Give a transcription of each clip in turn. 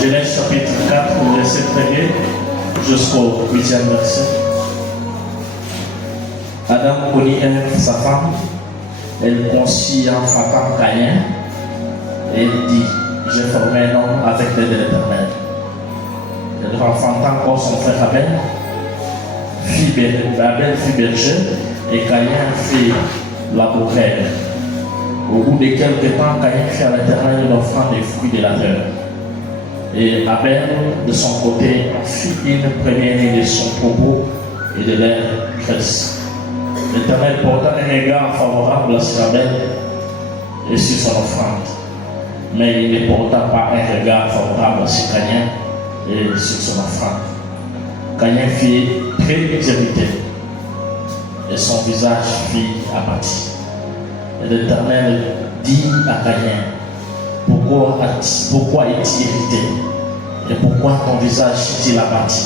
Genèse chapitre 4, verset 1er jusqu'au 8e verset. Adam connut sa femme, elle conçut un enfant Caïn, et elle dit, j'ai formé un homme avec l'aide de l'Éternel. Elle enfanta encore son frère Abel, Abel fut berger, et Caïn fit laboureur. Au bout de quelques temps, Caïn fit à l'Éternel une offrande des fruits de la terre. Et Abel, de son côté, fit une première-née de son troupeau et de leur graisse. L'Éternel porta un regard favorable sur Abel et sur son offrande. Mais il ne porta pas un regard favorable sur Caïn et sur son offrande. Caïn fit très irrité et son visage fut abattu. Et l'Éternel dit à Caïn, pourquoi es-tu irrité et pourquoi ton visage est-il abattu?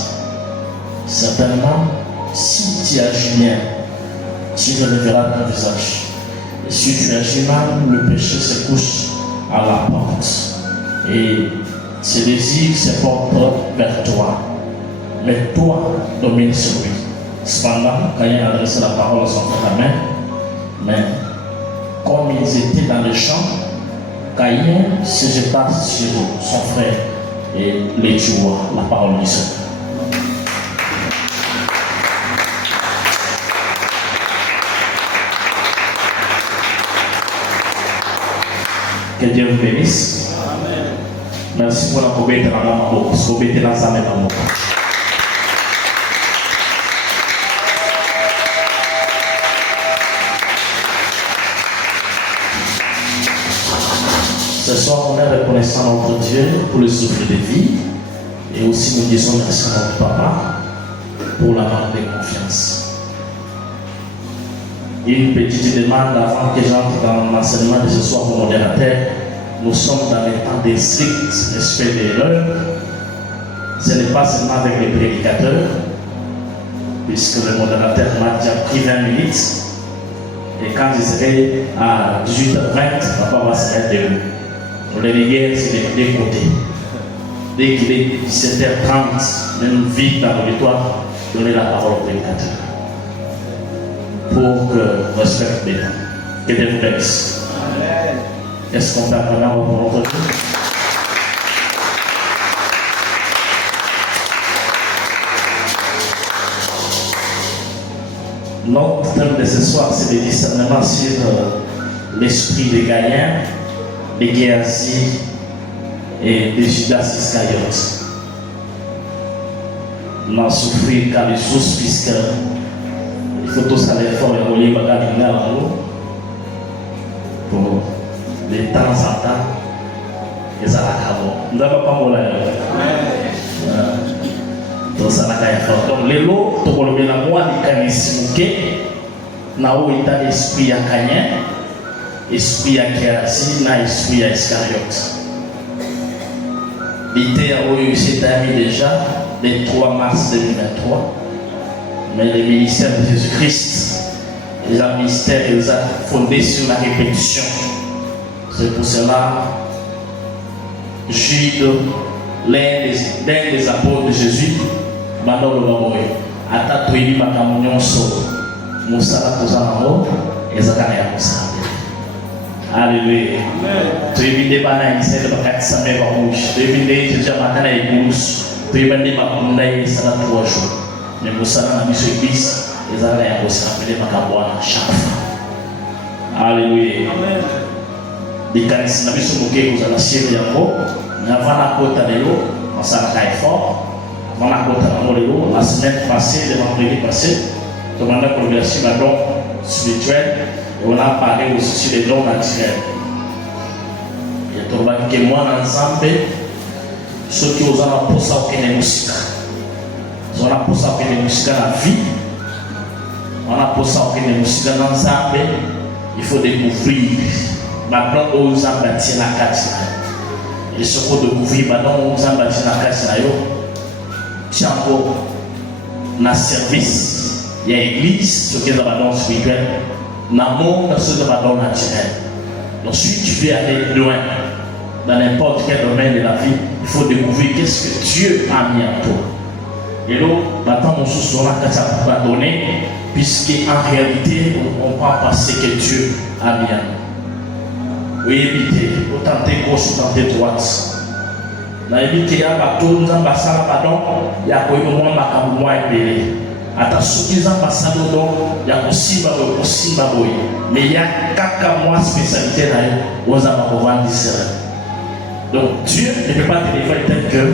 Certainement, si tu agis bien, tu relèveras ton visage. Et si tu agis mal, le péché se couche à la porte. Et ses désirs se portent vers toi. Mais toi, domine sur lui. Cependant, Caïn adressait la parole à son frère Abel, mais comme ils étaient dans le champ, Caïn se jeta sur son frère et les tua. La parole du Seigneur. Que Dieu vous bénisse. Amen. Merci pour la probété dans la main. Probété dans sa main. Ce soir, on est reconnaissant notre Dieu pour le souffle de vie et aussi nous disons merci à notre Papa pour la marque de confiance. Une petite demande avant que j'entre dans l'enseignement de ce soir au modérateur. Nous sommes dans les temps de strict respect de l'heure. Ce n'est pas seulement avec les prédicateurs, puisque le modérateur m'a déjà pris 20 minutes. Et quand je serai à 18h20, Papa va s'arrêter de nous. Le léguer, c'est des côtés. Dès qu'il est 17h30, même vite dans l'auditoire, donner la parole au prédicateur. Pour que vous respectez. Que Dieu vous bénisse. Est-ce qu'on peut vraiment pour notre Dieu? Notre thème de ce soir, c'est le discernement sur l'esprit de Caïn, de Géasi et de Judas Iscariote. Nous avons souffert car les choses, puisque il faut tous aller fort et rouler bagarre en l'eau pour de temps en temps. Et ça va nous n'avons pas mon donc ça n'a qu'à faire. Donc les lots, tout le monde a moi des canismuqués, n'a où il a l'esprit à Caïn, esprit à Géasi, n'a esprit à Iscariote. L'été a eu cet ami déjà, le 3 mars 2023. Mais le ministère de Jésus-Christ, les ministères, ils ont fondé sur la répétition. C'est pour cela, Jude, l'un des apôtres de Jésus, maintenant le Baboy, a tatoué ma communion sur Moussala Kouzanamo et Zakaria Moussala. Alléluia. Tu es venu de Bana, il s'est de Bakati Samé Barouche. Tu es venu de Jésus Matana et Gousse. Tu es venu de Bakunda et Salat 3 jours. Mais Moussala n'a mis sur l'église, et Zakaria Moussala a fait des Makaboana chaque fois. Alléluia. Les canisses n'a mis sur le quai, vous allez assister en haut. Avant la côte à l'eau, on s'en a fort. Avant la côte à l'eau, la semaine passée, le vendredi passé, on a conversé la don spirituel et on a parlé aussi sur les dons naturels. Et on va dire que moi, ensemble, ceux qui ont pour ça aucune musique. On a pour ça aucune musique dans la vie. On a pour ça aucune musique ensemble. Il faut découvrir. Maintenant, on a bâti la carte. Et ce qu'on découvre, maintenant, on a bâti la carte. Tiens, dans le service, il y a l'église, ce qui est dans la danse spirituelle, dans le monde, ce qui est dans la danse naturelle. Donc si tu veux aller loin, dans n'importe quel domaine de la vie, il faut découvrir qu'est-ce que Dieu a mis en toi. Et là, maintenant, on se sera que ça va donner, puisqu'en réalité, on va passer que Dieu a mis en nous. Oui, évitez, vous tentez gauche, vous tentez droite. Dans les qu'il y a bateau, nous avons passé pardon, il y a quoi moins épelé. Attends, suffisant passé donc, il y a aussi baboy. Mais il y a 4 mois spécialité là, on va pouvoir dire. Donc Dieu ne peut pas téléphoner tel que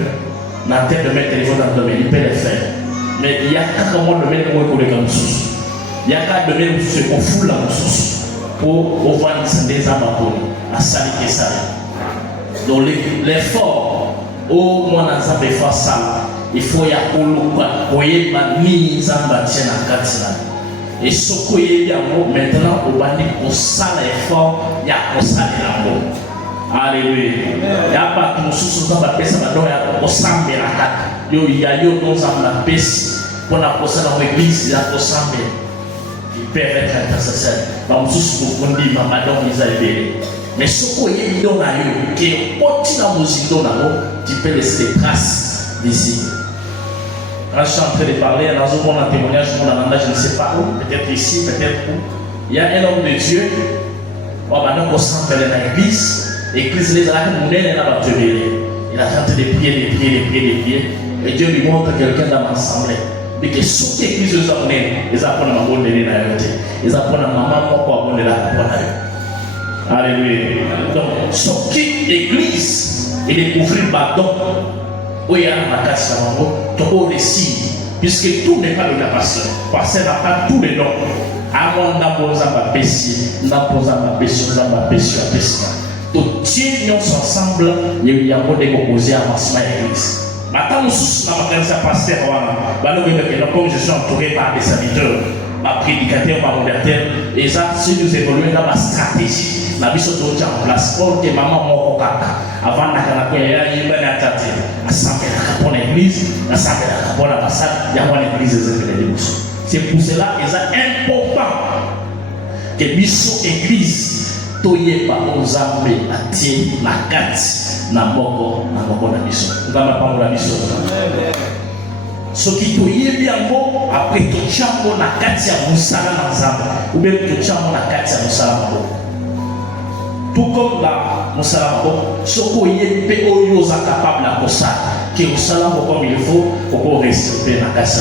dans la tête de mettre téléphone dans le domaine, il peut le faire. Mais il y a 4 mois de mettre pour les comme sous. Il y a 4 de mettre pour foule la ressource pour voir des amateurs à salir et salir. Donc l'effort, au moins dans un effort sale, il faut y avoir ma mise en bâtiment à 4 ans. Et ce qu'il y a maintenant, au bani pour ça l'effort, il y a pour ça l'amour. Alléluia. Il n'y a pas de sous dans la paix, ça va donner au sang de la tête. Il y a eu dans la paix pour la poser dans l'église, il y a au sang de il peut être intercesseur. Donc, sous pour dire, maman, ils ont été. Mais ce qu'il y a dans la rue, qui est au-dessus de la musique, tu peux laisser des traces d'ici. Quand je suis en train de parler, dans un témoignage, je ne sais pas où, peut-être ici, peut-être où. Il y a un homme de Dieu, on va donc au centre de l'église. L'église les a il a tenté de prier. Et Dieu lui montre quelqu'un dans l'assemblée. Et que toute l'église les a amenés, ils apprennent à m'abonner de la vérité. Ils apprennent à maman pour abonner la parole. Alléluia. Donc, ce qui l'église et découvrir le bâton, où il y a la casse à maman, tout les signes. Puisque tout n'est pas de la passion. Parce qu'elle n'a pas tous les noms. Avant d'apposer ma péché, d'apposer ma péché, tout Dieu ensemble, il y a un mot de composé à ma église. Maintenant, nous sommes dans ma pasteur, comme je suis entouré par des serviteurs, par prédicateurs, par modérateurs, et ça, si nous évoluons dans ma stratégie, la vie se trouve en place. Pour que maman m'en avant de il y a une bonne attaque. Assemblée pour l'église, assemblée pour la passade, il y a une église de c'est pour cela que c'est important que l'Église église toye pas aux armées à tirer la carte na boko na biso. On va pas pour la biso. Ce qui toye bien bon après tout chambo na carte ya musala na zamba ou bien tout chambo na carte ya musala bo. Tout comme là musala bo, ce qui est oyo za capable na kosa que musala bo comme il faut pour respecter la carte.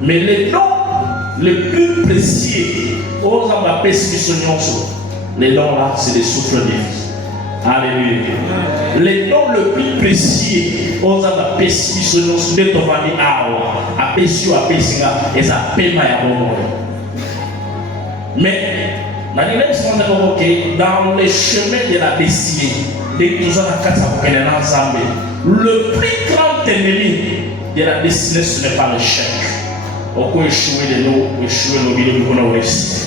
Mais les dons les plus précieux, aux ambapés qui sont les dons là, c'est des souffles de vie. Alléluia. Les dons les plus précieux, aux ambapés qui sont des tovani awa, apesio apesinga, et ça paie ma bon. Mais, dans les chemins de la destinée, dès que nous avons ensemble, le plus grand ennemi de la destinée, ce n'est pas le chèque. On peut échouer de nous, échouer nos vies, nous réussir.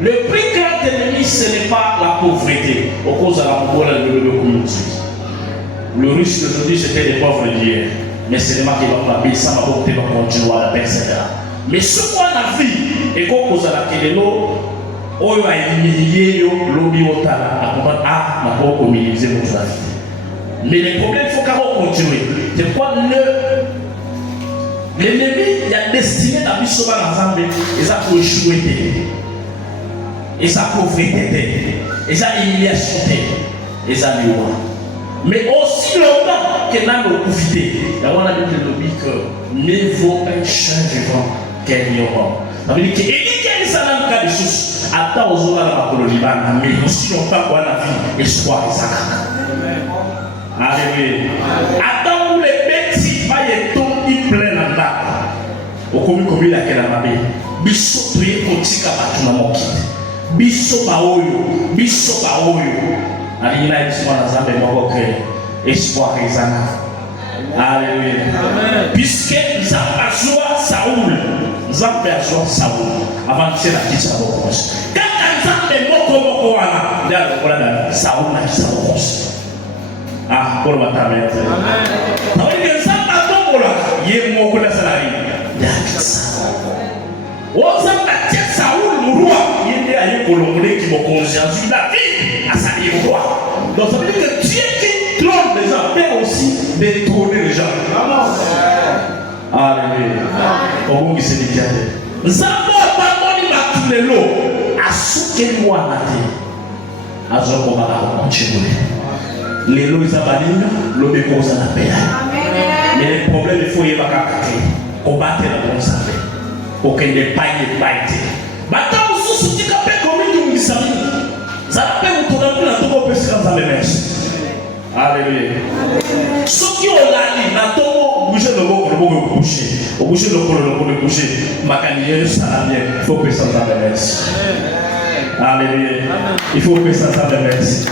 Le plus grand ennemi, ce n'est pas la pauvreté. Au cause de la pauvreté de la communauté. Le risque d'aujourd'hui, c'était des pauvres d'hier. Mais c'est les marques qui vont payer ça, ma pauvreté va continuer à persévérer. Mais ce qu'on a vu, et qu'on cause à la Kélélo, on va éliminer l'obi au tala, à comprendre, ah, ma pauvre humiliser notre vie. Mais les problèmes, il faut qu'on continue. C'est quoi l'ennemi, il a destiné la vie sauvage ensemble, et ça pour échouer, et ça pauvreté, et ça humiliation, et ça libre. Mais aussi longtemps que nous avons profité, on a dit que mieux vaut un chien vivant qu'un ignorant. Ça veut dire que il y a un cas de source, attends aux autres à la Liban, mais aussi longtemps qu'on a vu espoir et ça. Alléluia. Attends où les bêtises, il plein en bas. Au commun comme il a qu'elle a mabé. Bisso prié pour tika batuna moki. Bisso baoyo. Bisso baoyo. Alina espoir na zambe moko créé. Espoir ezana. Alléluia. Puisque Zamba joie Saoul. Zamba joie Saoul. Avant que c'est la petite Saoul. Quand Zamba moko wana. Là le voilà Saoul na Saoul. Ah, pour ma table. Amen. Il moko la salari. Oza batia Saoul murua yende ayo congolais qui vont conscience la vie à sa roi. Donc ça veut dire que Dieu qui trompe les gens peut aussi détrôner les gens. Alléluia. Comment il s'est dit? Zamo abandonne ma tunelo à ce que moi n'a dit. À ce qu'on va continuer. Les lois ils abandonnent l'homme est comme ça la paix. Mais le problème il faut y avoir combattre la bonne santé. Pour qu'il n'ait pas été. Maintenant, vous soutenez qu'à peine comme il dit, ça peut vous tourner la tombe au péché dans les mèches. Alléluia. Ceux qui ont l'année, la tombe, bouger le mot, le boucher. Au boucher le mot, le boucher. Ma cannière, ça va bien. Il faut pécher dans les mèches. Alléluia. Il faut pécher dans les mèches.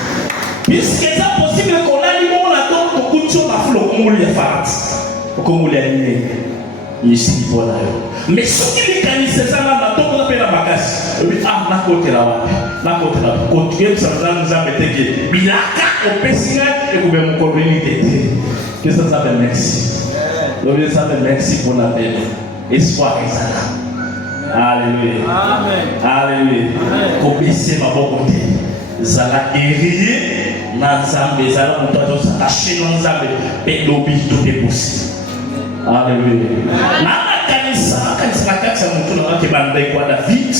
Puisque c'est possible qu'on a dit, on a tombe pour coucher ma flot, comme on lui a fait. Comme on lui a dit. Ici, voilà. Mais ce qui est canné, c'est ça, là, on a fait la bagasse. Ah, la côte là, la côte là. Continuez, ça nous a été que. Bilaka, au Pessinga, et vous pouvez me communiquer. Que ça s'appelle merci. Le ça s'appelle merci pour la paix. Espoir et ça là. Alléluia. Alléluia. Pour baisser ma bonne côté. Zala guerrier, Nanzambe, Zala Moutato, s'attacher Nanzambe, et l'objet tout est possible. Alléluia. Kanisa mtu na wake bandai kwa David.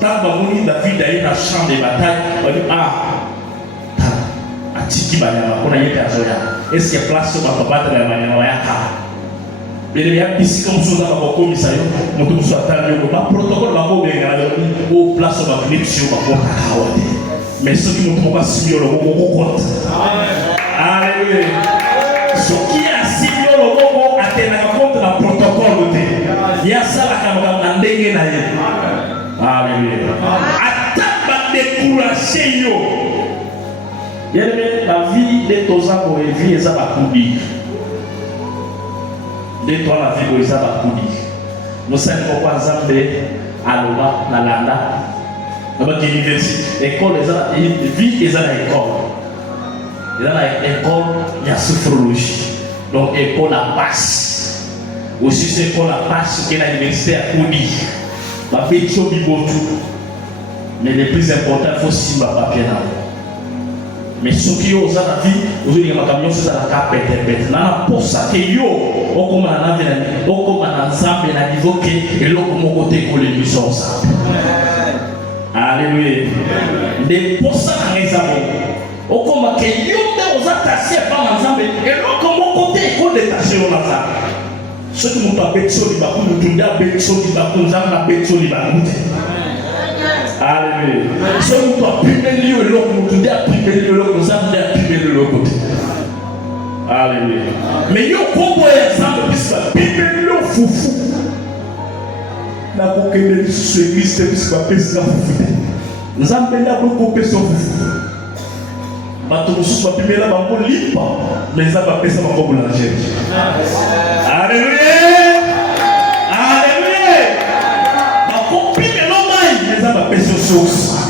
Tamba muni David ayi na champ de bataille. On dit atiki banyama kuna yete azoya. Est-ce que place ba battre la banyama yaka? Bele ya bisika msuza ba komisa yo. Mutu msu atali yo ba protocole ba ko benga yo o place ba clipsio ba ko kawate. Mais ce qui mutu ba simio lo ko compte. Alléluia. Ce qui a simio lo ko atena compte na protocole te. Ya sala kama na ndenge na ye. Alléluia. Ataba décourager yo. Yele la vie de toza ko vie eza ba kubi. De toi la vie ko eza ba kubi. Musa ko kwa Nzambe aloba na landa. Aba ki université école eza vie eza na école. Eza na école ya sophrologie. Donc école la passe. Aussi c'est qu'on la passe qui est l'université à Koudi. Ma bétio bibotou. Mais le plus important, il faut si ma papier là. Mais ceux qui ont la vie, aujourd'hui les camions c'est la carte bête. Nana pour ça que yo, on comme on a vu, on comme on a ensemble na niveau que et l'autre mon côté que les missions ça. Alléluia. Des pour ça qu'on les a bon. On comme que yo de aux attachés pas ensemble et l'autre mon côté qu'on détaché on a ça. Ceux qui m'ont appelé Tsoli Bakou, nous avons appelé Tsoli Bakou, nous avons appelé Tsoli Bakou. Alléluia. Ceux qui m'ont appelé lieu, nous avons appelé lieu, nous avons appelé lieu côté. Alléluia. Mais yo combo ensemble, puisque Bible lieu foufou. Na kokende sur l'église, puisque pesa foufou. Nous avons appelé la beaucoup pesa foufou. Matomusu ba pimela ba ko lipa, mais ça va pesa ba ko boulanger. Alléluia. Alléluia. Ma copine est normal, mais ça va pesa sauce.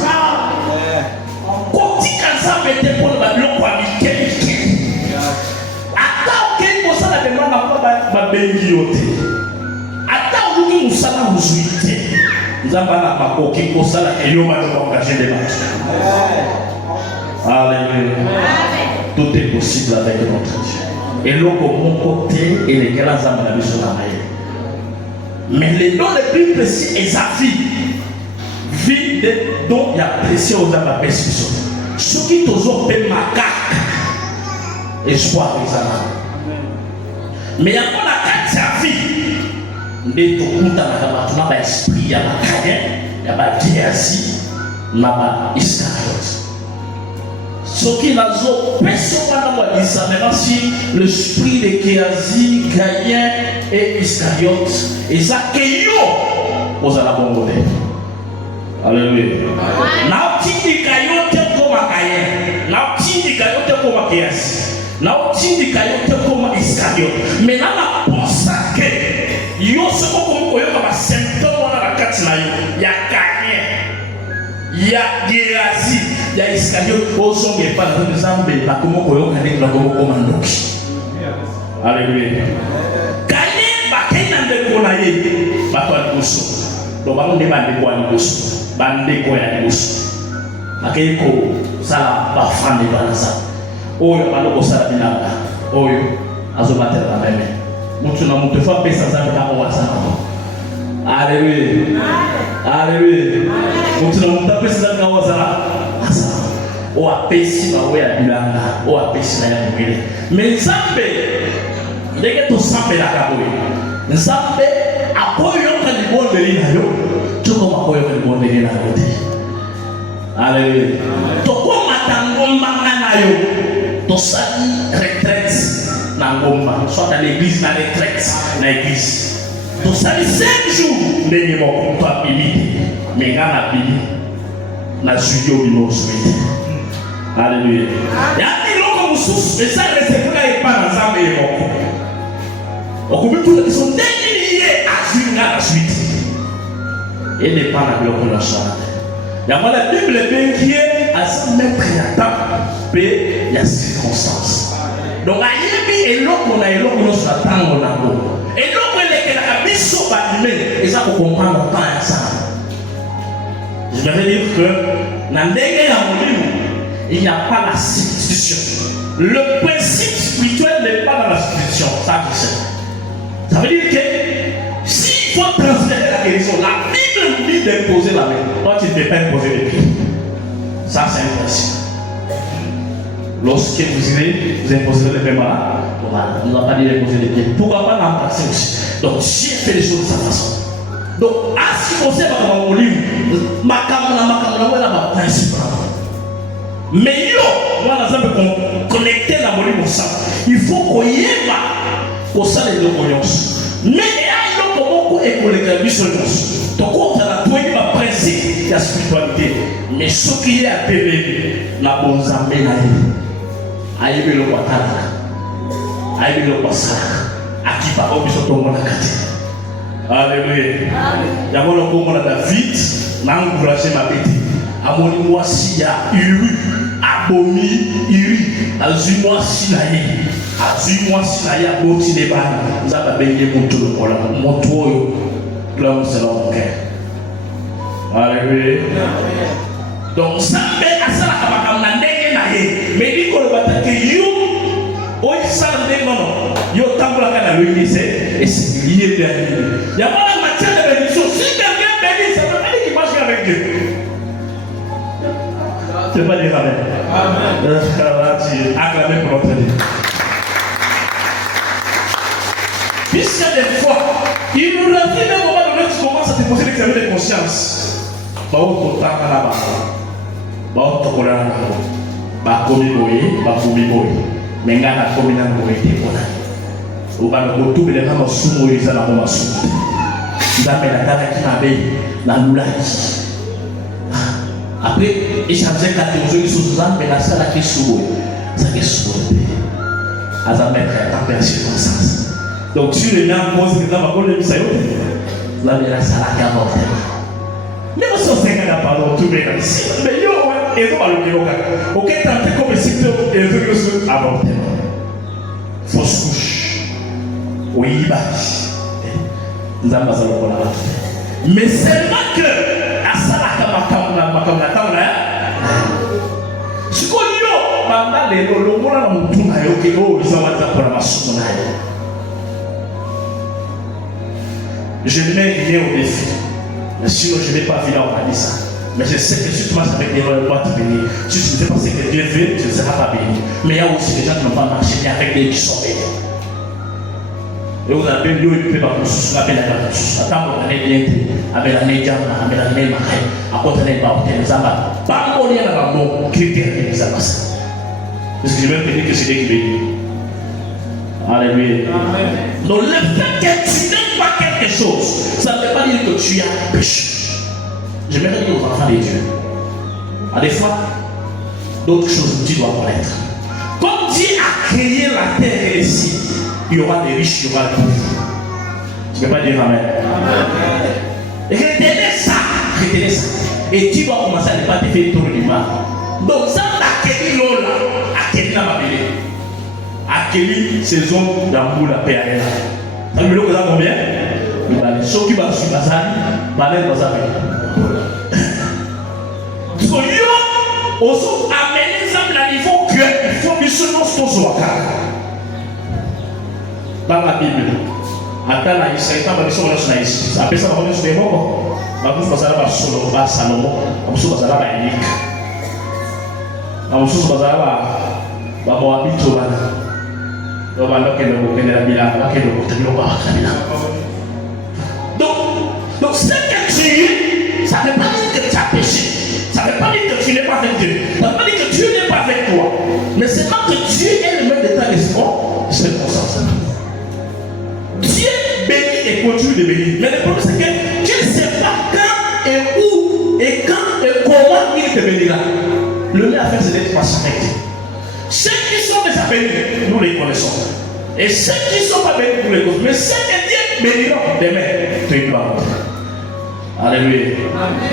Quand tu ça mettre pour le babylon pour amitié. Attends que ko ça la demande ba bengi yote. Attends où nous ça la musuite. Nous avons la makoki ko ça la elio ba ko engager des matchs. Alléluia. Tout est possible avec notre Dieu. Et l'autre, mon côté, et les grands hommes de la mission mais les dons les plus précieux est sa vie. Vie des dons il y a précieux aux hommes à perception. Ceux qui t'osent payer ma carte, espoir les hommes. Mais il y a pas la carte sa vie. Mais tout le monde a un esprit, il y a un cahier, il y a un guérison, il y a un Iscariote. Ce qui n'a pas maintenant si l'esprit de Kéazi, Gaïen et Iscariote, et ça qui aux à la bonne côté. Alléluia. N'auti Gaïote comme Gaïen, n'auti Gaïote comme Kéazi, n'auti Gaïote comme Iscariote. Mais là, la pense que yo se comme un symptôme dans la carte, il y a Gaïen. Il y a Géasi, il y a Iscariote, au son des pas de Zambé, la Komo Koyo, avec la Komo Komandoki. Alléluia. Gagné, Bakena de Konaye, Batoa Bosso. Donc, on débat de quoi nous bossons. bandeko ya liboso akei kosala bafande banaza oyo baloko osala bilanga oyo azobatela na meme mutu na mutu efa pesa nzambe na owasana. Alléluia. Alléluia. Mutu na mutu apesa nzambe na owasana asana o apesi bawe ya bilanga o apesi na ya mwile me nzambe ndenge tosambelaka boye nzambe akoyoka libondeli na yo tokoma koyoka libondeli na yo te. Alléluia. Tokomata ngomba na yo tosali retraite na ngomba soit à l'église na retraite na église tosali 5 jours ndenge moko to abili me nga na bili na studio binoso ete. Alléluia. Yaki loko mususu esa reserve epa na nzambe ye moko okubitula kiso ndenge liye azinga na suite et n'est pas na biloko na sana. Yama la Bible bengie à se mettre à temps pe ya circonstance. Donc ayebi eloko na eloko no sa tango na go. Eloko eleke na biso ba humain et ça pour comprendre temps ya ça. Je vais dire que na ndenge ya molimo il n'y a pas la substitution. Le principe spirituel n'est pas dans la substitution. Ça dit ça. Ça veut dire que s'il faut transférer la guérison, la Bible nous dit d'imposer la main. Toi, tu ne peux pas imposer les pieds. Ça, c'est un principe. Lorsque vous irez, vous imposerez les mains là. Voilà. On ne va pas dire imposer les pieds. Pourquoi pas l'embrasser aussi? Donc, Dieu fait les choses de sa façon. Donc, à ce qui concerne mon livre, ma caméra, ma principe. Mais yo, moi, nous sommes connectés à mon livre. Il faut qu'on y ait au sein des deux consciences. Mais il y a comment est connecté à l'issue. Donc, on a trouvé ma principe de la spiritualité. Mais ce qui est appelé la bonne zambé, aïe, le watala, aïe, le wasala, à qui par exemple, ils sont en Alléluia. D'abord, le comment David n'a encouragé ma petite. À mon moisi, il y a Uru, Abomi, Uri, à Zuma Sinaï, à Zuma Sinaï, à Boti Neban, nous avons béni mon tour pour la montoyo, l'homme c'est l'homme. Alléluia. Donc, ça fait à ça la camarade n'a mais dit qu'on va attaquer you, oh, il s'en est non, yo tambour à la lumière, et c'est lié bien. Il y a pas la matière de bénédiction, si quelqu'un bénit, ça ne veut pas dire qu'il marche avec Dieu. Tu ne peux pas dire Amen. Amen. Acclamez pour notre Dieu. Puisqu'il y a des fois, il nous a dit, à un moment donné, tu commences à te poser l'examen de conscience. Bah, on t'entend là-bas. Bah, on t'entend là-bas. Bah, comme il boye, bah, comme il boye. Mais il y a un commun à boye, t'es bon. Ou bah, le retour, il y a un soumo, il y a un soumo. Il a mis la table qui m'a payé, la moulage. Après, il changeait catégorie sous ça, mais la salle qui est sous ça qui est sous à ça mettre en circonstance. Donc, sur les nains, moi, c'est que dans ma colle de Misayo, là, il y a la salle qui a avorté. Mais on s'en sert à parler tout bien ici. Mais yo, et on va le dire, ok, tant que comme si tu es avorté. Fausse couche. Oui, bah. Nous avons besoin de la mais seulement que à ça la ce qu'on dit, je ne mets rien au défi. Mais sinon, je ne vais pas venir en parler ça. Mais je sais que si tu marches avec des gens, ils vont te bénir. Si tu ne fais pas ce que Dieu veut, tu ne seras pas béni. Mais il y a aussi des gens qui n'ont pas marché, mais avec des qui sont bénis. Et vous avez vu, il peut pas vous appeler la chose. Attends, on est bien, avec la médiane, avec la médiane, à côté de la porte, les amas. Pas on est là, bon, critère de les amas. Parce que je vais me dire que c'est Dieu qui bénit. Alléluia. Donc, le fait que tu n'aimes pas quelque chose, ça ne veut pas dire que tu as péché. Je vais dire aux enfants de Dieu. À des fois, d'autres choses, tu dois connaître. Comme Dieu a créé la terre et les cieux, il y aura des riches, il y aura des pauvres. Tu ne peux pas dire Amen. Retenez ça. Retenez ça. Et tu dois commencer à ne pas te faire tourner du mal. Donc, ça, accueillir l'eau là, accueillir la babélé. Accueillir saison d'amour, la paix à elle. Ça veut dire combien? Ceux qui vont sur la salle, balèze dans sa vie. So yo, also amener ça à niveau que il faut que ce nom soit dans la Bible. Attends, il s'est pas mal sur la ici. Après ça, on est sur des mots. On va passer à la solo, à Salomon, on va passer à la Élique. On va passer à la Moabito. On va aller au Canada, donc, ce que tu es, ça ne veut pas dire que tu as péché. Ça ne veut pas dire que tu n'es pas avec Dieu. Ça ne veut pas dire que Dieu n'est pas avec toi. Mais c'est quand que Dieu est le maître de ta maison, c'est pour ça. Dieu bénit et continue de bénir. Mais le problème c'est que Dieu ne sait pas quand et où et quand et comment il te bénira. Le mieux à faire c'est d'être patient avec Dieu. Ceux qui sont déjà bénis, nous les connaissons. Et ceux qui ne sont pas bénis, nous les connaissons. Mais ceux que Dieu bénira demain, tu es gloire. Alléluia.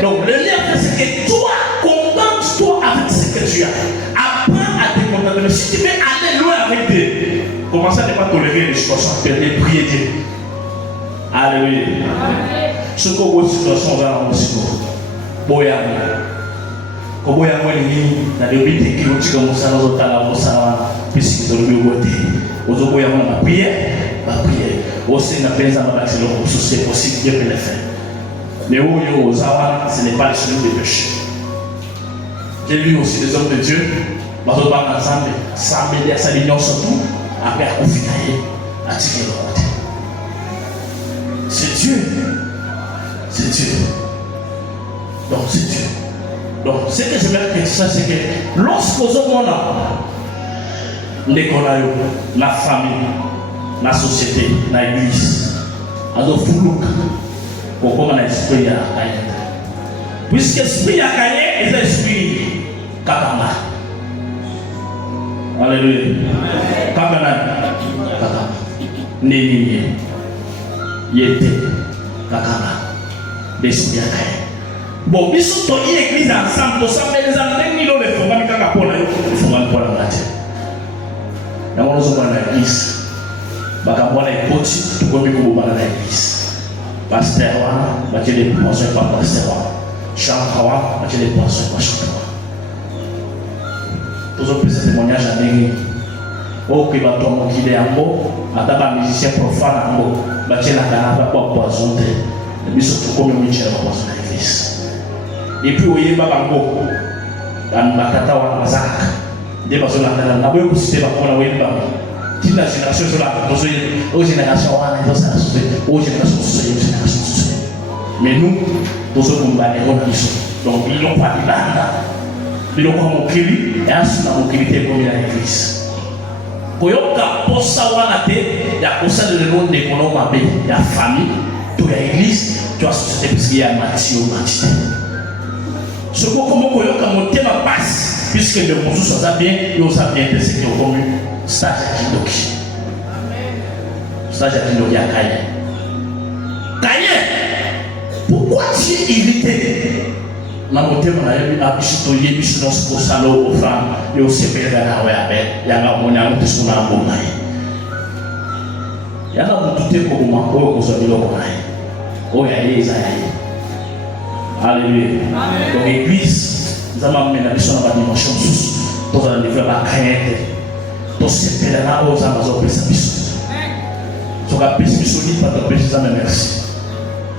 Donc le lien c'est que toi, contente-toi avec ce que tu as. Apprends à te contenter. Si tu veux aller loin avec Dieu, commence à ne pas tolérer les situations, les prier Dieu. Alléluia. Ce que vous situation va aussi boya. Quand boya moi ni na débité qui vous comme ça dans autre là ça puisque vous le voter. Vous boya moi la prière, aussi na pensa ma c'est le c'est possible Dieu peut le faire. Mais où ce n'est pas le chemin des péchés. J'ai lu aussi des hommes de Dieu, mais on va ensemble, s'amener à sa ligne surtout, après à confiner, à tirer le côté. C'est Dieu. C'est Dieu. Donc c'est Dieu. Donc ce que je veux dire, c'est que lorsqu'on a l'école, la famille, la société, l'église, à nos foulouk, pourquoi on a l'esprit à Caïn? Puisque l'esprit à Caïn est l'esprit Kakama. Alléluia. Kakana. Kakama. Néni. Yété. Kakama. L'esprit à Caïn. Bon, nous sommes dans l'église ensemble, nous sommes les amis, nous les faisons pas pour la matin. Nous sommes dans l'église. Nous sommes dans l'église. Nous sommes dans l'église. Pasteur, tu les poissons par pasteur. Chanteur, tu les poissons par chanteur. Tous les petits témoignages à venir. Au qui va tomber qui est en haut, à ta musicien profane en haut, tu es là dans la poisson. Mais surtout comme tu es là dans l'église. Et puis, il y a un bango. Dans la Katawa, dans la Zak. Des personnes dans la Naboye, c'est pas qu'on a oublié le bango. Toute la génération sur la aux générations aux générations mais nous sommes comme des donc ils n'ont pas de banda ils n'ont pas mon cri et ensuite la mobilité comme l'église koyoka posa wana te ya posa de nom de kono mabe ya famille to ya église to ya société parce qu'il y a matio matite ce que comme koyoka motema passe puisque le monde soit bien et on s'est bien persécuté au commun stage à Kindoki. Stage à Kindoki à Caïn. Pourquoi tu es irrité? Na motema na yebi abisito yebi sino salo ofran yo sepera na we abe yanga monya mutu na mbona yanga mutu te ko ma ko ko so bilo ko nai o ya yeza ya alléluia. Donc église zama mena biso na ba dimension sous to za livre ba Caïn to sepera na o za mazo pesa biso to ka pesa biso ni pa to pesa za merci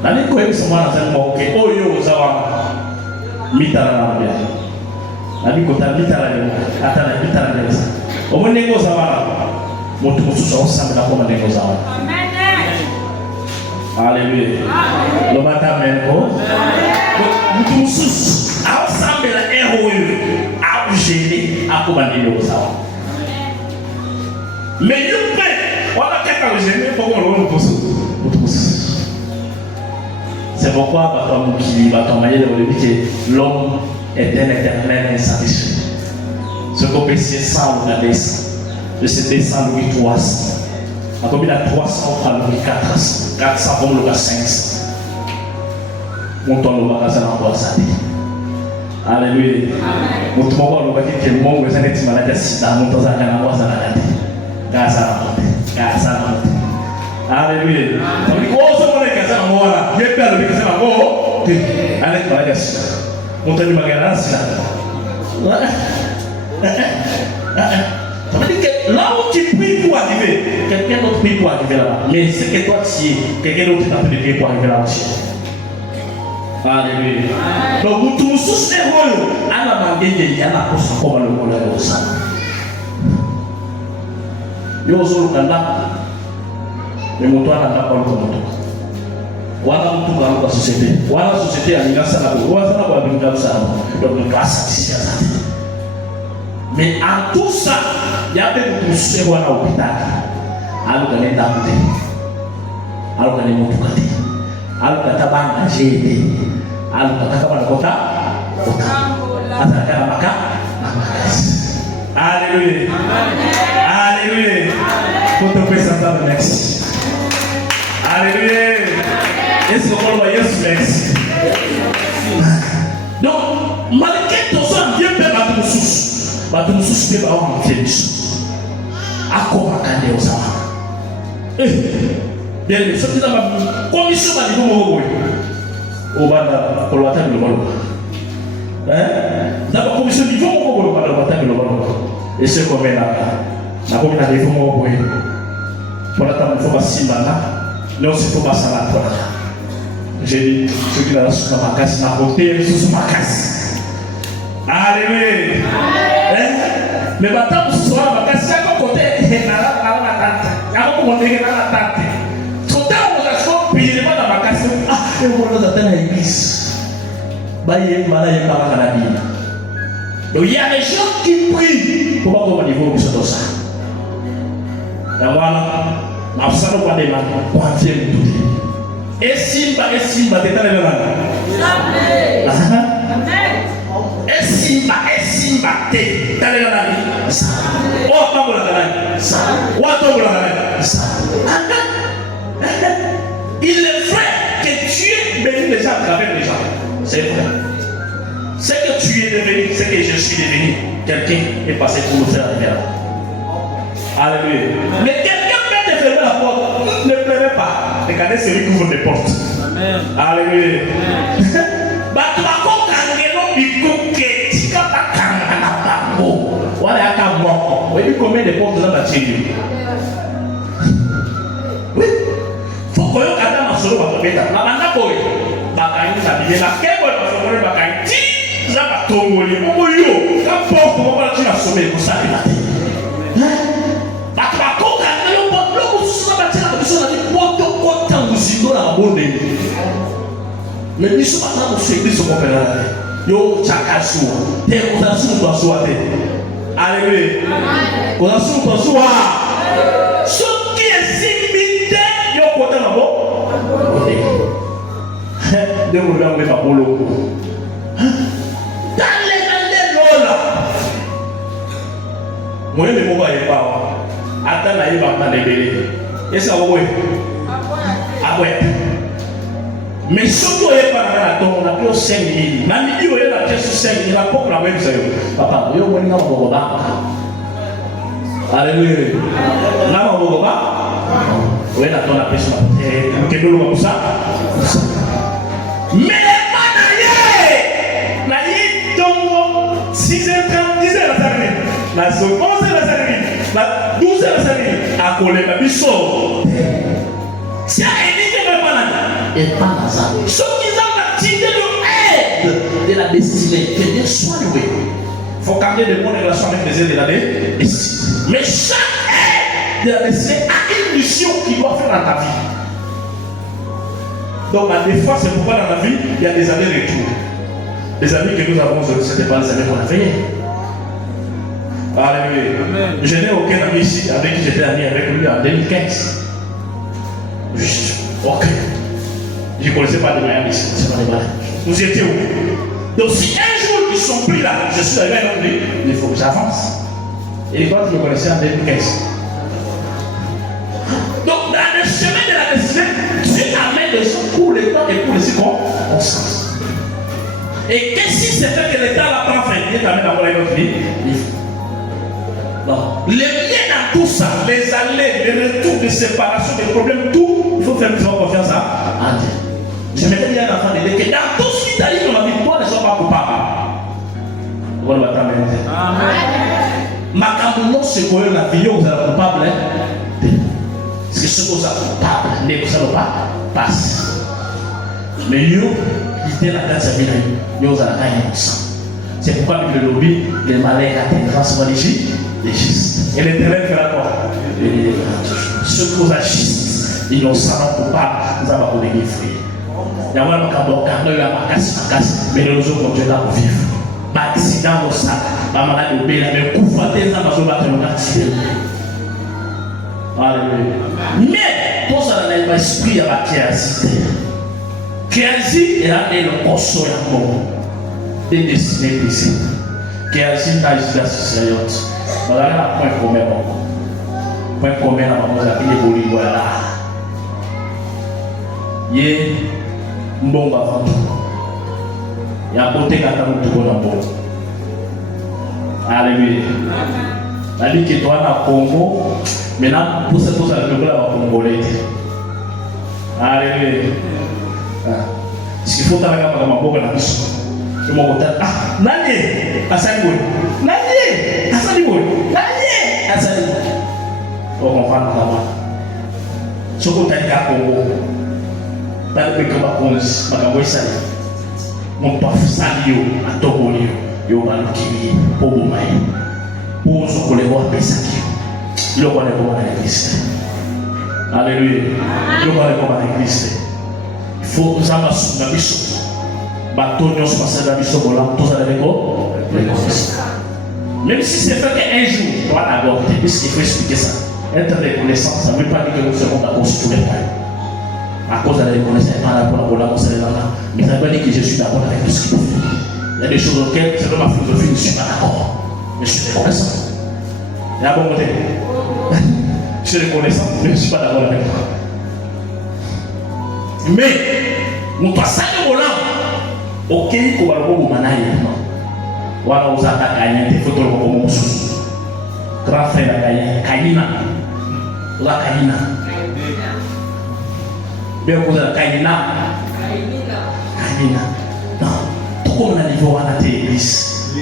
nani ko yebi sama na za mo ke o yo za wa mitara na mbele nani ko ta mitara le ata na mitara le za o mo nego za wa moto mususu osamba na ko ma nego za wa amen alléluia lo bata men ko moto mususu osamba la eroyo a gêné a ko ma nego za wa mais yo pe wala kaka gêné pour ko lo mususu. C'est pourquoi l'homme est un éternel insatisfait. Ce qu'on peut c'est 100 regarder ça. De ce 200 Louis 300. À combien de 300 à Louis 400. 400 comme le 500. Montons le magasin en bois ça. Alléluia. Montons le magasin qui est mort, vous avez dit malade sida, montons à la bois ça la tête. Grâce à la monte. Alléluia. On dit oh ça on est casé en moi là. Il est pas le casé en moi. Allez malade sida. Montagne Magana, c'est là. Ça veut dire que là où tu pries pour arriver, quelqu'un d'autre prie pour arriver là-bas. Mais c'est que toi tu es, quelqu'un d'autre t'a prié pour arriver là-bas. Alléluia. Donc, vous tous les rôles, à la manière de Diana, pour se faire le rôle de ça. Yo zo kanda, mais mon toit n'a pas le moto. Voilà tout dans la société. Voilà la société à l'ingénieur ça. Voilà ça n'a pas besoin de ça. Donc, on doit satisfaire ça. Mais en tout ça, il y a des poussées à l'hôpital. Alors qu'on est d'amté. Alors qu'on est motoukati. Alors qu'on est engagé. Alors qu'on est capable de kota. Alléluia. Alléluia. Quand on peut s'entendre, merci. Alléluia. Est-ce qu'on va y merci? Donc, malgré tout ça, Dieu peut battre nos sources. Battre nos sources, Dieu va en faire des choses. À quoi on va ça? Bien, ce qui est dans ma commission, va dire au bas pour le bataille de l'Obalo. Dans ma commission, il faut qu'on va le bataille de l'Obalo. Et c'est comme là, la commission a des fonds pour la table, il faut passer là. Mais aussi, il faut passer là. J'ai dit, ceux qui l'ont sous ma casse, ma beauté, sous ma casse. Alléluia. Mais maintenant, vous serez ma casse, c'est à côté, et là, la tête. À côté, la tête. Tout à l'heure, vous avez dans ma casse. Ah, et vous vous attendez à l'église. Baye, malade, malade. Donc, il y a des gens qui prient pour voir comment ils vont sur ça. Et voilà, ma femme va demander pour en faire tout. Et Simba, t'es dans le land. Et Simba, t'es dans le land. Oh, pas pour la il est vrai que Dieu bénit les gens à travers les gens. C'est vrai. Ce que tu es devenu, c'est que je suis devenu. Quelqu'un est passé pour nous faire arriver là. Alléluia. Mais quelqu'un peut te fermer la porte. Ne pleurez pas. Regardez celui qui ouvre les portes. Amen. Alléluia. Combien de portes dans la télé? Oui. Faut que vous ayez un solo pour mettre. La bande boy. Bakaï nous habille. La kebo est parce qu'on est bakaï. Ti. La batongoli. Omo yo. La porte comment on a sommet pour ça la télé. Batako quand on porte le sous la bâtisse la personne a dit porte tant vous dans la bonne. Mais nous sommes maintenant au église au compère. Yo chakasu. Te on a sous toi soate. Alléluia. On a sous toi soate. Ce qui est similité, yo côté là bon. De vous là on va pas le coup. Dans les lola. Moi je me vois pas. Attends là il va pas débélé. Et ça va ouais. Ah ouais. Mais surtout, il n'y a pas de on a pris 5 000. La midi, il y a la pièce 5 000. Il a pas la même chose. Papa, il y a un peu de alléluia. Là, on va voir. Oui, là, on a pris ça. Et nous avons ça. Mais la nuit, donc, 6h30, 10h la servir. La 11h la servir. La 12h la servir. À coller la bichon. C'est un et pas dans ça. Ceux qui ont l'activité de aide de la destinée, que Dieu soit loué. Il faut garder de bonnes relations avec les aides de la destinée. Mais chaque aide de la destinée a une mission qu'il doit faire dans ta vie. Donc, des fois, c'est pourquoi dans la vie, il y a des allers-retours. Les amis que nous avons, ce n'était pas les amis qu'on a fait. Alléluia. Je n'ai aucun ami ici avec qui j'étais ami avec lui en 2015. Ok. Je ne connaissais pas de Miami ici, c'est pas de Miami. Vous étiez où? Donc si un jour ils sont pris là, je suis arrivé à l'année, il faut que j'avance. Et quand je me connaissais en 2015. Donc dans le chemin de la destinée, Dieu amène les gens pour les temps et pour les circonstances. Et qu'est-ce qui c'est fait que l'État la prend fin? Dieu t'amène à voir notre vie. Non. Les liens dans tout ça, les allées, les retours, les séparations, les problèmes, tout, il faut faire confiance à Dieu. Je m'étais dit à l'enfant de dire que dans tout ce qui t'arrive dans la vie, toi ne sois pas coupable. Voilà, amen. Makambo c'est quoi la vie vous êtes coupable parce que ce que vous êtes coupable ne vous pas passe. Mais yo, il était la tête de sa vie, yo vous allez gagner pour ça. C'est pourquoi le lobby, les malins atteindront souvent les justes. Et l'Éternel fera quoi? Ceux qui vous agissent, ils n'ont pas coupable, nous allons vous délivrer. Il y a un makambo, il y a un macasse, mais nous autres, Dieu là pour vivre. Accident au sac, la malade au béla, mais couvre-t-elle dans ma zone de l'accident. Alléluia. Mais, pour ça, il y a un esprit à la création. Création est le conso et le et destiné ici. Création n'a pas de sérieux. Voilà un point commun. Point commun à ma mère, il est beau, voilà. Il y a un bon avant tout. Il y a un côté qui a tout bon d'abord. Alléluia. La vie qui est dans le Congo, maintenant, pour cette chose, elle ne peut pas Congolais. Alléluia. Ce qu'il faut faire, c'est que je vais je m'en vais. Ah, Nani, Asaliboy. Nani, Asaliboy. Nani, Asaliboy. On comprend là-bas. Ce qu'on t'a dit à Congo, t'as dit que ma cause, ma cause est salée. Mon paf salio, à Togo, yo va le kiwi, pour vous maï. Pour ce qu'on les voit, le roi les voit à l'église. Alléluia. Le roi les voit à l'église. Il faut que ça va sur la mission. Batonio se passe la mission pour l'homme, tout ça avec quoi? Même si c'est fait qu'un jour, on va aborder, puisqu'il faut expliquer ça. Être reconnaissant, ça ne veut pas dire que nous serons d'accord sur tous les points. À cause de la reconnaissance, pas d'accord pour la conseil là. Mais ça ne veut pas dire que je suis d'accord avec tout ce qu'il fait. Il y a des choses auxquelles, selon ma philosophie, je ne suis pas d'accord. Mais je suis reconnaissant. Il y a un bon côté. Je suis reconnaissant, mais je ne suis pas d'accord avec toi. Mais, nous passons au volant. Ok, on va le voir au manaï. Voilà, on a gagné des photos comme Moussou. Grand frère a gagné. Kaina. On a Kaina. Bien, on a Kaina. Kaina. Non, tout comme on a niveau à la l'église.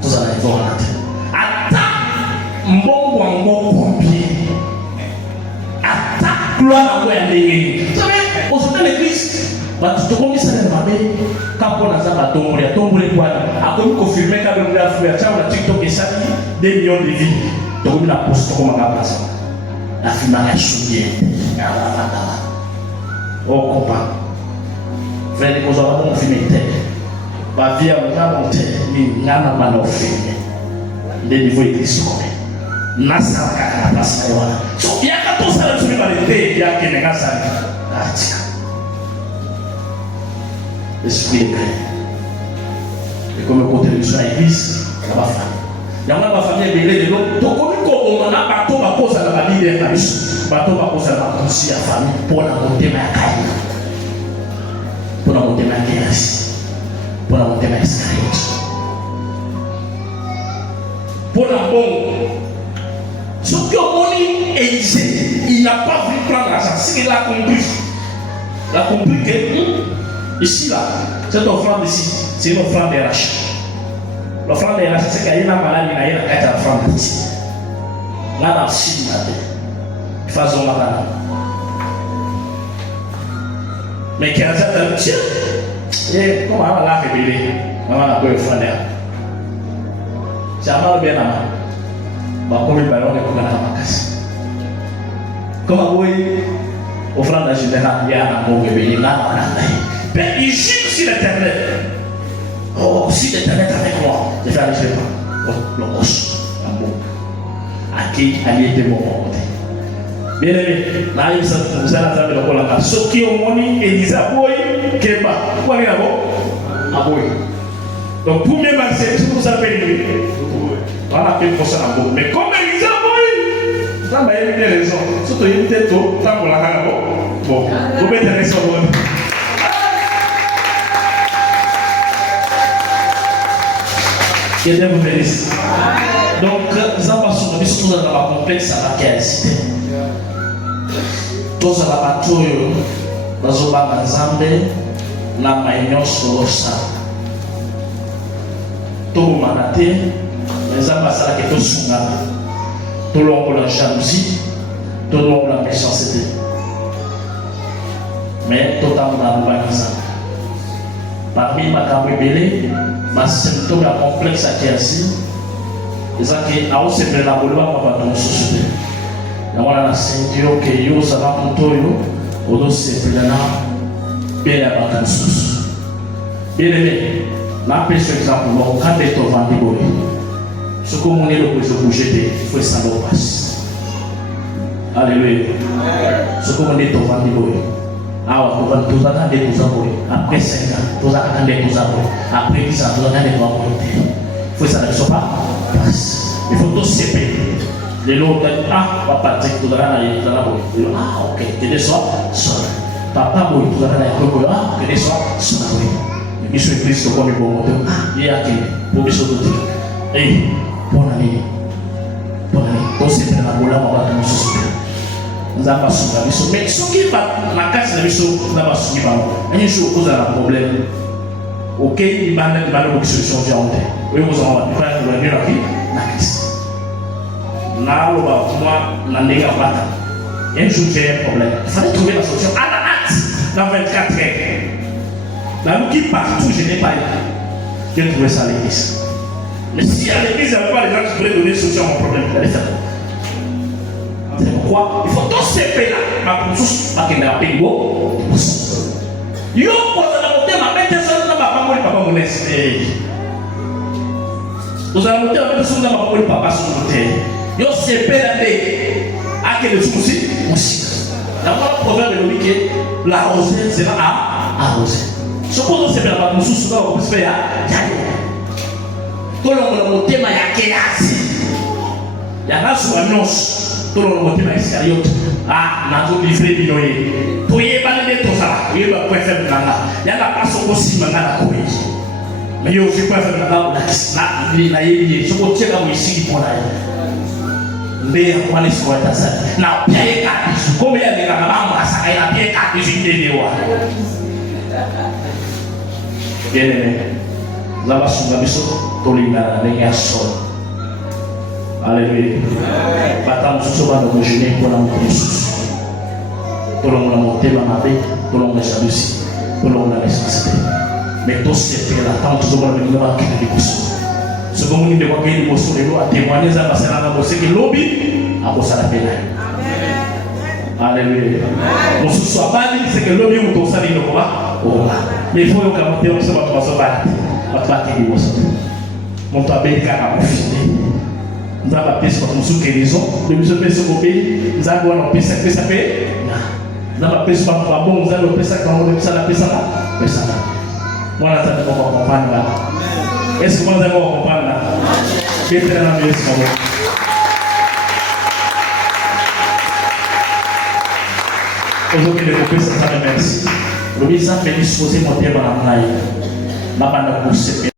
Tout ça, on a niveau à la télé. Attaque, mbongo pompier. Attaque, gloire à l'ouest. Vous savez, aujourd'hui, l'église. Tu te ça quand on a ça, tomber quoi. Après, confirmer quand on a fait ça, on a TikTok et ça, 2 millions de vies. Donc, on a posté comme on a passé. La fille m'a souillé. Oh, comprend. Frère, les causes ont filmé. Ma vie a monté, mais n'a pas filmé. Les niveaux église comme Nasa, la place. Il y a 14 ans, je suis dans les pays, il y a qui n'est pas ça. L'esprit est clair. Et comme une contribution à l'église, il y a ma famille. Il y a ma famille belée de l'autre. Donc, comme on a bateau, ma cause à la vie de la mission. Bateau, ma cause à la conscience à la famille pour la monter ma caille. Pour la monter ma guérison. Pour la monter ma escalade. Pour la bonne. Ce que Moni Élisée, il n'a pas voulu prendre l'argent. C'est qu'il a compris. Il a compris que. Ici, là, cette offrande ici, c'est une offrande RH. L'offrande RH, c'est qu'il y a une maladie, il y a une carte d'offrande ici. Là, dans le sud, il faut faire malade. Mais qui a dit, tiens, et comment on va la révéler? Comment on va la offrande? C'est un mal bien à main. Comment on va la casse? Comment on va offrande à général, il y a un mot révélé là, on a mais il jure sur l'éternel. Oh, si l'éternel est avec moi, je vais aller chez moi. Le roche, l'amour. À qui était mon côté. Bien aimé, vous allez entendre le col là. Ce qui ont moni et disent à boy, Kemba. Pourquoi il y a bon? À boy. Donc, pour mes marchés, vous savez lui. On a fait pour ça à boy. Mais comme il disent à boy, ça m'a évité les gens. Surtout, il était tôt, ça pour la cara. Bon, vous mettez les gens. Que Dieu vous bénisse. Donc, nous avons sur le discours dans la complexe à laquelle cité. Tous à la patrouille, dans le bas de Zambé, la maïnion sur le sang. tout manaté, les ambassades qui sont sous tout l'on la jalousie, tout l'on la méchanceté. Mais totalement dans le parmi ma camébélé, ma symptôme la complexe à qui est assis, c'est ça qui a aussi fait la boule dans la société. Voilà la ceinture que yo ça va pour toi yo, au dos c'est plus là, bien la vacances. Bien aimé, ma pêche exemple, on quand est au vent de ce que mon élo peut se bouger, il faut ça l'eau passe. Alléluia. Ce que mon est au vent de ah, on va tout attendre des choses après 5 ans, tout attendre des choses après 10 ans, tout attendre des choses. Il faut ça ne soit pas passe. Il faut tout séparer. Les lots ah, papa dit que tout attendre des choses. Ah, ok, tu les sois, papa, tout attendre des choses. Ah, tu les sois, mais je suis Christ comme bon moteur. Il y a qui pour les choses. Et bonne année. Bonne année. Tout séparer la boule, on va tout soucier. Nous avons pas souffert. Mais ce qui va la casse de l'issue, nous avons souffert. Un jour, vous avez un problème. Ok, il va y avoir une solution viande. Oui, vous avez un problème. La casse. Là, moi, la néga bata. Un jour, j'ai un problème. Il fallait trouver la solution à la hâte dans 24 heures. Là, nous qui partout, je n'ai pas eu. J'ai trouvé ça à l'église. Mais si à l'église, il n'y avait pas les gens qui pouvaient donner une solution à mon problème, il allait faire. C'est pourquoi il faut tous ces pays-là, ma pousse, ma kenda pingo, yo, pour la montée, ma bête, ça ne va pas mourir, papa, mon esprit. Vous allez monter, ma bête, ça ne va pas mourir, papa, sur mon terre. Yo, c'est pays-là, à quel souci, aussi. D'abord, le proverbe de l'homme qui la rosée, c'est là à arroser. Ce qu'on doit se faire, ma pousse, souvent, on peut se faire, tout le monde a monté, ma yakéasi. Il y a là sur la noce. Tout le monde est Iscariote. Ah, nous avons livré des noyés. Pour y aller de tout ça, il y a pas faire de là. Il y a la place aussi, mais la couille. Mais il y a aussi pas faire de là. Il y a des choses qui sont ici pour la. Mais on va les souhaiter ça. Na bien quatre. Comme il y a des gamins, ça il y a bien quatre idées de voir. Bien aimé. Là bas sur la maison, tout le monde a les sol. Alléluia. Batam souvent de jeûner pour la Jésus. Tout le monde a monté ma vie, tout le monde a jalousie, tout le monde a nécessité. Mais tout c'est que la tente tout le monde a mis dans quelque chose. Ce que nous devons gagner les motions de l'eau à témoigner ça parce que la bosse que lobby a bossé la peine. Alléluia. Mon soit pas dit c'est que lobby ou ton salut ne va pas. Mais il faut que nous monter on se va pas se battre. Va battre les motions. Mon toi bête car a fini. Nous avons appelé ce que nous sommes guérison. Nous avons appelé ce que nous avons appelé ça que ça fait. Nous avons appelé ce que nous avons bon. Nous avons appelé ça quand on a appelé ça là. Moi, là, ça va comprendre là. Est-ce que vous allez comprendre là? Bien très bien, bien sûr. Aujourd'hui, le groupe ça me merci. Le visa fait disposer mon thème à la maille. Ma bande de pousse,